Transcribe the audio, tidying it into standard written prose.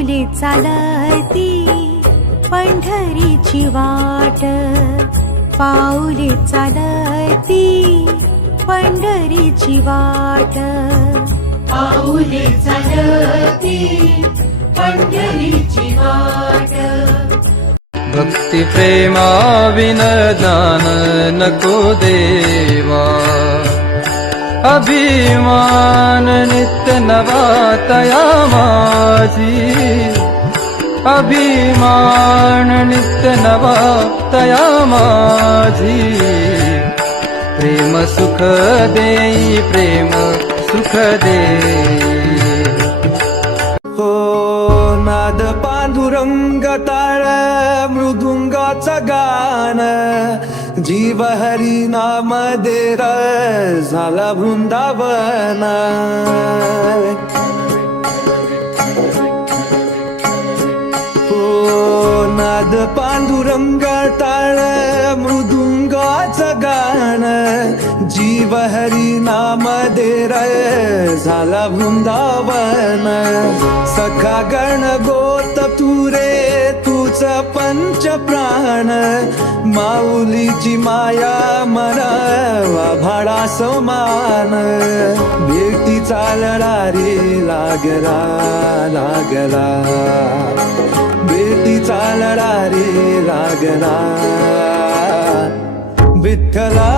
पाऊले चालती पंढरीची वाट, पाऊले चालती पंढरीची वाट, पाऊले चालती पंढरीची वाट. भक्ती प्रेमा विन ज्ञान नको देवा, अभिमान नित्य नवा तया माझी, अभिमान नित्य नवा तया माझी. प्रेम सुख देई, प्रेम सुख देई. हो नाद पांडुरंग ताळ मृदुंगाचं गान, जीव हरी नाम देर झाला वृंदावन. हो नाद पांडुरंग टाळ मृदुंगाचं गान, जीव हरी नाम देर झाला वृंदावन. सखा गण गोत तुरे तुझ पंच प्राण, माऊलीची माया मना भाडा समान. भेटीचा लढा रे लागला लागला, भेटीचा लढा रे लागला. विठ्ठला